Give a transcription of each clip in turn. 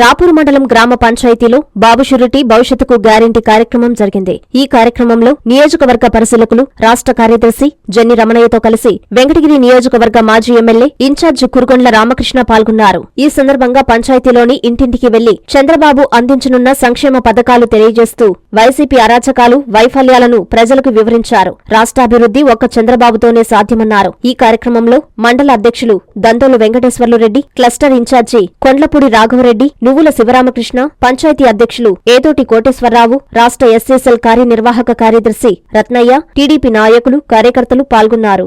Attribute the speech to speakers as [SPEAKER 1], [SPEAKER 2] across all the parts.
[SPEAKER 1] రాపూర్ మండలం గ్రామ పంచాయతీలో బాబు షురిటీ భవిష్యత్తుకు గ్యారంటీ కార్యక్రమం జరిగింది. ఈ కార్యక్రమంలో నియోజకవర్గ పరిశీలకులు రాష్ట్ర కార్యదర్శి జన్ని రమణయ్యతో కలిసి వెంకటగిరి నియోజకవర్గ మాజీ ఎమ్మెల్యే ఇన్ఛార్జి కురుగొండ్ల రామకృష్ణ పాల్గొన్నారు. ఈ సందర్భంగా పంచాయతీలోని ఇంటింటికి వెళ్ళి చంద్రబాబు అందించనున్న సంక్షేమ పథకాలు తెలియజేస్తూ వైసీపీ అరాచకాలు వైఫల్యాలను ప్రజలకు వివరించారు. రాష్ట్రాభివృద్ధి ఒక్క చంద్రబాబుతోనే సాధ్యమన్నారు. ఈ కార్యక్రమంలో మండల అధ్యక్షులు దందోలు వెంకటేశ్వర్లు రెడ్డి క్లస్టర్ ఇన్ఛార్జి కొండ్లపూడి రాఘవరెడ్డి నువ్వుల శివరామకృష్ణ పంచాయతీ అధ్యక్షులు ఏతోటి కోటేశ్వరరావు రాష్ట్ర ఎస్ఎస్ఎల్ కార్యనిర్వాహక కార్యదర్శి రత్నయ్య టీడీపీ నాయకులు కార్యకర్తలు పాల్గొన్నారు.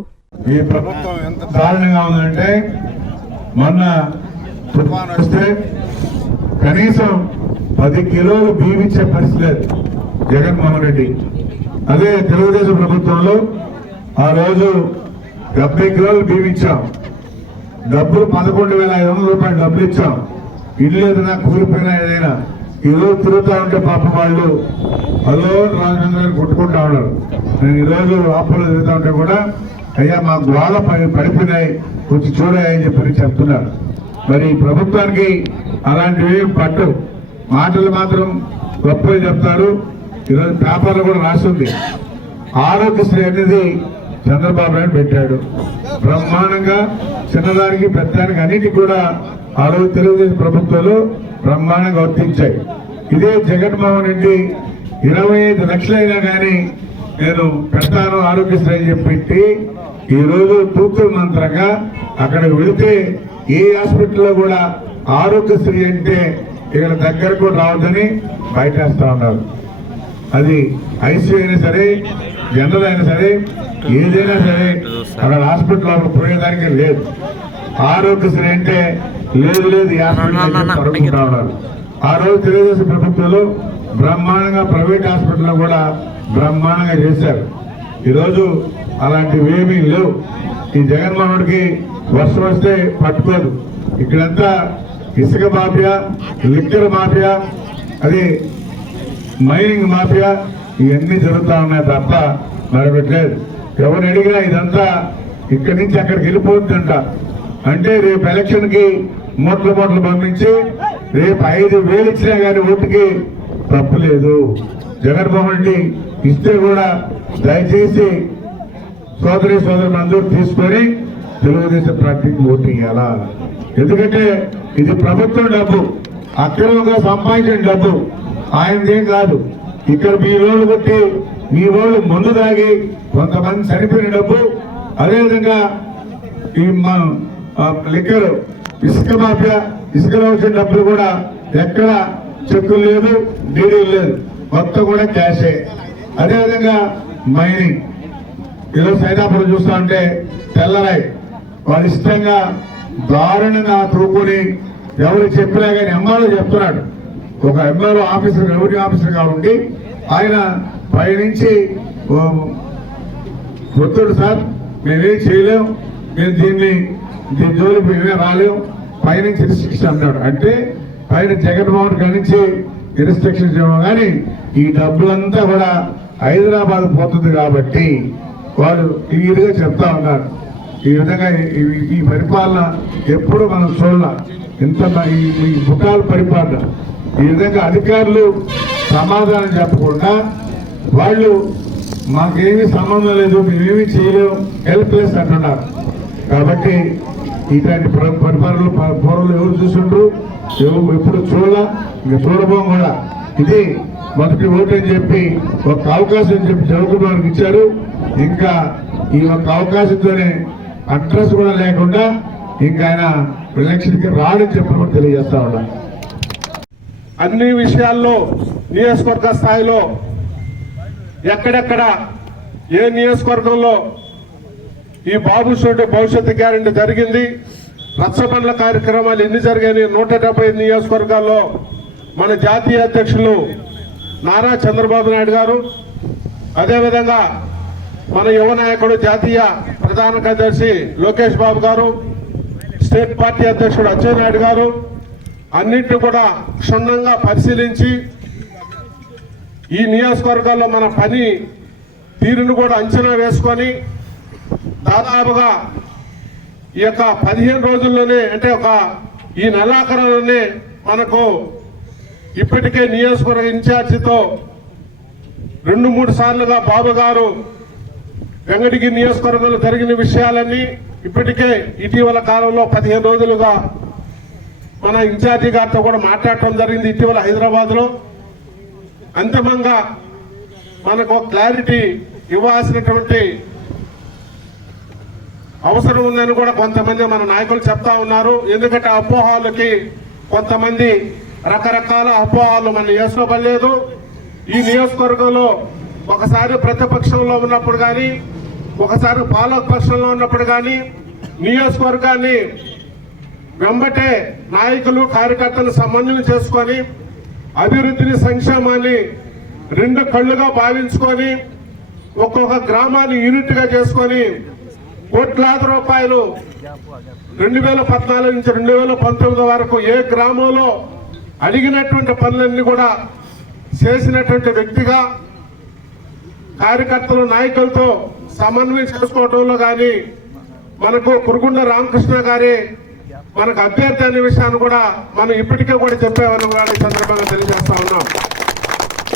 [SPEAKER 2] ఈ ప్రభుత్వం ఎంత దారుణంగా ఉందంటే మొన్న తుఫాన్ వస్తే కనీసం పది కిలోలు బియ్యం పరిస్థితి లేదు జగన్మోహన్ రెడ్డి. అదే తెలుగుదేశం ప్రభుత్వంలో ఆ రోజు డెబ్బై కిలోలు బియ్యం డబ్బులు పదకొండు వేల ఐదు వందల రూపాయలు డబ్బులు ఇచ్చాం. ఇల్లు ఏదైనా కూలిపోయినా ఏదైనా ఈ రోజు ఉంటే పాప వాళ్ళు అదో రాజేంద్ర గారు కొట్టుకుంటా ఉన్నారు. నేను ఈ రోజు తిరుగుతూ ఉంటే కూడా అయ్యా మా గోడ పై పడిపోయినాయి వచ్చి చూడాయని చెప్పి చెప్తున్నారు. మరి ప్రభుత్వానికి అలాంటివి పట్టు మాటలు మాత్రం గొప్పగా చెప్తారు. ఈరోజు పేపర్లు కూడా రాస్తుంది ఆరోగ్యశ్రీ అనేది చంద్రబాబు నాయుడు పెట్టాడు. బ్రహ్మాండంగా చిన్నదానికి పెద్దానికి అన్నిటికీ కూడా ఆ రోజు తెలుగుదేశం ప్రభుత్వాలు బ్రహ్మాండంగా వర్తించాయి. ఇదే జగన్మోహన్ రెడ్డి ఇరవై ఐదు లక్షలైనా కానీ నేను పెడతాను ఆరోగ్యశ్రీ అని చెప్పి ఈరోజు ఈ మంత్రంగా అక్కడికి వెళితే ఏ హాస్పిటల్లో కూడా ఆరోగ్యశ్రీ అంటే ఇక్కడ దగ్గరకు రావద్దని బయటేస్తా ఉన్నారు. అది ఐసీయూ అయినా సరే జనరల్ అయినా సరే ఏదైనా సరే అక్కడ హాస్పిటల్ పోయేదానికి లేదు. ఆరోగ్యశ్రీ అంటే లేదు లేదు ఉన్నారు ఆ రోజు తెలుగుదేశం ప్రభుత్వంలో బ్రహ్మాండంగా ప్రైవేట్ హాస్పిటల్ కూడా బ్రహ్మాండంగా చేశారు. ఈరోజు అలాంటివి ఏమీ లేవు. ఈ జగన్మోహనుడికి వర్షం వస్తే పట్టుకోదు. ఇక్కడంతా ఇసుక మాఫియా లిక్కర్ మాఫియా అది మైనింగ్ మాఫియా ఇవన్నీ జరుగుతూ ఉన్నాయి తప్ప మరొకట్లేదు ఎవరు అడిగినా ఇదంతా ఇక్కడి నుంచి అక్కడికి వెళ్ళిపోతుందంట. అంటే రేపు ఎలక్షన్కి మూట్లు మూట్లు పంపించి రేపు ఐదు వేలు ఇచ్చినా కానీ ఓటుకి తప్పు లేదు. జగన్మోహన్ రెడ్డి ఇస్తే కూడా దయచేసి సోదరి సోదరులు అందరూ తీసుకొని తెలుగుదేశం పార్టీకి ఓటు ఇవ్వాలా ఎందుకంటే ఇది ప్రభుత్వం డబ్బు అక్రమంగా సంపాదించిన డబ్బు. ఆయనదేం కాదు. ఇక్కడ మీ రోజులు కొట్టి మీ వాళ్ళు మందు తాగి కొంతమంది చనిపోయిన డబ్బు అదేవిధంగా ఈ మా లిక్కర్ ఇసుక మాఫియా ఇసుకలో వచ్చిన డబ్బులు కూడా ఎక్కడ చెక్కులు లేదు డీడీలు లేదు మొత్తం కూడా క్యాషే. అదేవిధంగా మైనింగ్. ఈరోజు సైదాపురం చూస్తా ఉంటే తెల్లరాయి. వాడు ఇష్టంగా దారుణంగా తూకుని ఎవరు చెప్పినా కానీ ఎంఆర్ఓ చెప్తున్నాడు. ఒక ఎంఆర్ఓ ఆఫీసర్ రెవెన్యూ ఆఫీసర్గా ఉండి ఆయన పైనుంచి ఓ, సార్ మేమేం చేయలేం మేము దీన్ని దీని జోలికి మేమే రాలేం పైనుంచి రిస్ట్రిక్షన్ అన్నాడు అంటే పైన జగన్మోహన్ గారి నుంచి రిస్ట్రిక్షన్ ఇవ్వం కానీ ఈ డబ్బులంతా కూడా హైదరాబాద్ పోతుంది కాబట్టి వాడు క్లియర్గా చెప్తా ఉన్నారు ఈ విధంగా ఈ- ఈ పరిపాలన ఎప్పుడు మనం చూడాలి. ఇంత ఈ- ఈ పరిపాలన. ఈ విధంగా అధికారులు సమాధానం చెప్పకుండా వాళ్ళు మాకేమీ సంబంధం లేదు మేమేమీ చేయలేము హెల్ప్లెస్ అంటున్నారు. కాబట్టి ఇట్లాంటి పరిపాలనలు పూర్వలు ఎవరు చూసిండ్రు ఎప్పుడు చూడ ఇంకా చూడబోం కూడా. ఇది మొదటి ఓటు అని చెప్పి ఒక అవకాశం చెప్పి చదువుకున్న ఇచ్చారు. ఇంకా ఈ యొక్క అవకాశంతోనే అడ్రస్ కూడా లేకుండా ఇంకా ఆయన ఎలక్షన్కి రాడని చెప్పి కూడా తెలియజేస్తా ఉన్నా.
[SPEAKER 3] అన్ని విషయాల్లో నియోజకవర్గ స్థాయిలో ఎక్కడెక్కడ ఏ నియోజకవర్గంలో ఈ బాబు షూట్ భవిష్యత్తు గ్యారెంటీ జరిగింది రచ్చబండ్ల కార్యక్రమాలు ఎన్ని జరిగాయి నూట డెబ్బై నియోజకవర్గాల్లో మన జాతీయ అధ్యక్షులు నారా చంద్రబాబు నాయుడు గారు అదేవిధంగా మన యువ నాయకుడు జాతీయ ప్రధాన కార్యదర్శి లోకేష్ బాబు గారు స్టేట్ పార్టీ అధ్యక్షుడు అచ్చెన్నాయుడు గారు అన్నింటిని కూడా క్షుణ్ణంగా పరిశీలించి ఈ నియోజకవర్గాల్లో మన పని తీరును కూడా అంచనా వేసుకొని దాదాపుగా ఈ యొక్క పదిహేను రోజుల్లోనే అంటే ఒక ఈ నెలాఖరులోనే మనకు ఇప్పటికే నియోజకవర్గ ఇన్ఛార్జితో రెండు మూడు సార్లుగా బాబు గారు వెంకటగిరి నియోజకవర్గంలో జరిగిన విషయాలన్నీ ఇప్పటికే ఇటీవల కాలంలో పదిహేను రోజులుగా మన ఇన్ఛార్జి గారితో కూడా మాట్లాడటం జరిగింది ఇటీవల హైదరాబాద్లో. అంతిమంగా మనకు క్లారిటీ ఇవ్వాల్సినటువంటి అవసరం ఉందని కూడా కొంతమంది మన నాయకులు చెప్తా ఉన్నారు. ఎందుకంటే అపోహాలకి కొంతమంది రకరకాల అపోహాలు మన వేసుకోబడలేదు ఈ నియోజకవర్గంలో ఒకసారి ప్రతిపక్షంలో ఉన్నప్పుడు కానీ ఒకసారి పాలక పక్షంలో ఉన్నప్పుడు కానీ నియోజకవర్గాన్ని వెంబటే నాయకులు కార్యకర్తలు సమన్వయం చేసుకొని అభివృద్ధిని సంక్షేమాన్ని రెండు కళ్ళుగా భావించుకొని ఒక్కొక్క గ్రామాన్ని యూనిట్గా చేసుకొని కోట్లాది రూపాయలు రెండు వేల పద్నాలుగు నుంచి రెండు వేల పంతొమ్మిది వరకు ఏ గ్రామంలో అడిగినటువంటి పనులన్నీ కూడా చేసినటువంటి వ్యక్తిగా కార్యకర్తలు నాయకులతో సమన్వయం చేసుకోవడంలో కానీ మనకు కురుగుండ రామకృష్ణ గారి మనకు అభ్యర్థి అనే విషయాన్ని కూడా మనం ఇప్పటికే కూడా చెప్పామని కూడా ఈ సందర్భంగా తెలియజేస్తా ఉన్నాం.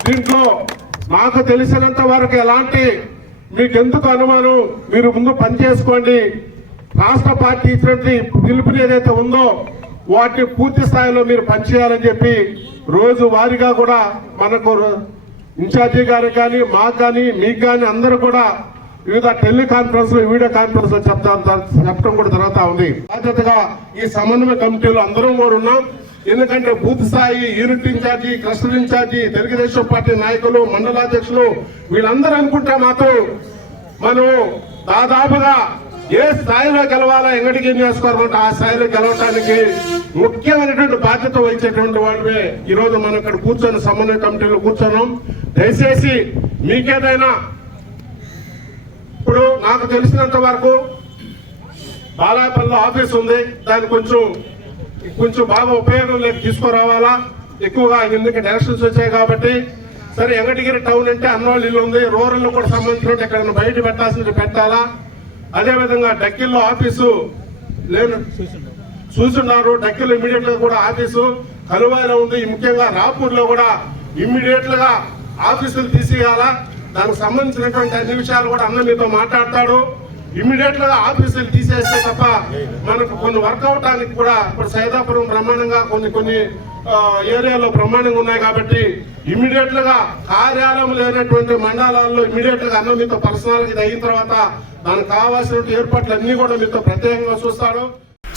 [SPEAKER 3] దీంట్లో నాకు తెలిసినంత వరకు ఎలాంటి మీకు ఎందుకు అనుమానం? మీరు ముందు పని చేసుకోండి. రాష్ట్ర పార్టీ ఇచ్చినటువంటి పిలుపుని ఏదైతే ఉందో వాటిని పూర్తి స్థాయిలో మీరు పనిచేయాలని చెప్పి రోజు వారిగా కూడా మనకు రో- ఇన్ఛార్జి గారికి కానీ మాకు కానీ మీకు కానీ అందరూ కూడా వివిధ టెలికాన్ఫరెన్స్లో వీడియో కాన్ఫరెన్స్లో చెప్తాం చెప్పడం కూడా జరుగుతా ఉంది. బాధ్యతగా ఈ సమన్వయ కమిటీలో అందరం కూడా ఉన్నాం. ఎందుకంటే బూత్ స్థాయి unit incharge cluster incharge Telugu Desam party నాయకులు మండలాధ్యక్షులు వీళ్ళందరూ అనుకుంటే మాత్రం మనం దాదాపుగా ఏ స్థాయిలో గెలవాలా ఎంగడికి చేసుకోవాలంటే ఆ స్థాయిలో గెలవడానికి ముఖ్యమైనటువంటి బాధ్యత వహించేటువంటి వాళ్ళమే ఈరోజు మనం ఇక్కడ కూర్చొని సమన్వయ కమిటీలో కూర్చున్నాం. దయచేసి మీకేదైనా ఇప్పుడు నాకు తెలిసినంత వరకు బాలాపల్లిలో ఆఫీస్ ఉంది. దాన్ని కొంచెం కొంచెం బాగా ఉపయోగంలోకి తీసుకురావాలా? ఎక్కువగా ఎందుకు డైరెక్షన్స్ వచ్చాయి కాబట్టి. సరే ఎంగటిగిరి టౌన్ అంటే అన్నవాళ్ళు ఇల్లు ఉంది. రూరల్లో కూడా సంబంధించినట్టు ఎక్కడైనా బయట పెట్టాల్సింది పెట్టాలా? అదేవిధంగా డక్కిల్లో ఆఫీసు లేను చూస్తున్నారు డక్కిల్ ఇమీడియట్గా కూడా ఆఫీసు కలువాయిలో ఉంది. ముఖ్యంగా రాపూర్లో కూడా ఇమ్మీడియట్గా ఆఫీసులు తీసేయాలా? దానికి సంబంధించినటువంటి అన్ని విషయాలు కూడా అన్న మీతో మాట్లాడతాడు. ఇమ్మీడియట్గా ఆఫీసులు తీసేస్తే తప్ప మనకు కొన్ని వర్క్ అవటానికి కూడా ఇప్పుడు సైదాపురం బ్రహ్మాండంగా కొన్ని కొన్ని ఏరియాలో బ్రహ్మాండంగా ఉన్నాయి కాబట్టి ఇమ్మీడియట్గా కార్యాలయం లేనటువంటి మండలాల్లో ఇమ్మీడియట్గా అన్న మీతో పర్సనల్గా ఇది అయిన తర్వాత దానికి కావాల్సిన ఏర్పాట్లు అన్ని కూడా మీతో ప్రత్యేకంగా చూస్తాడు.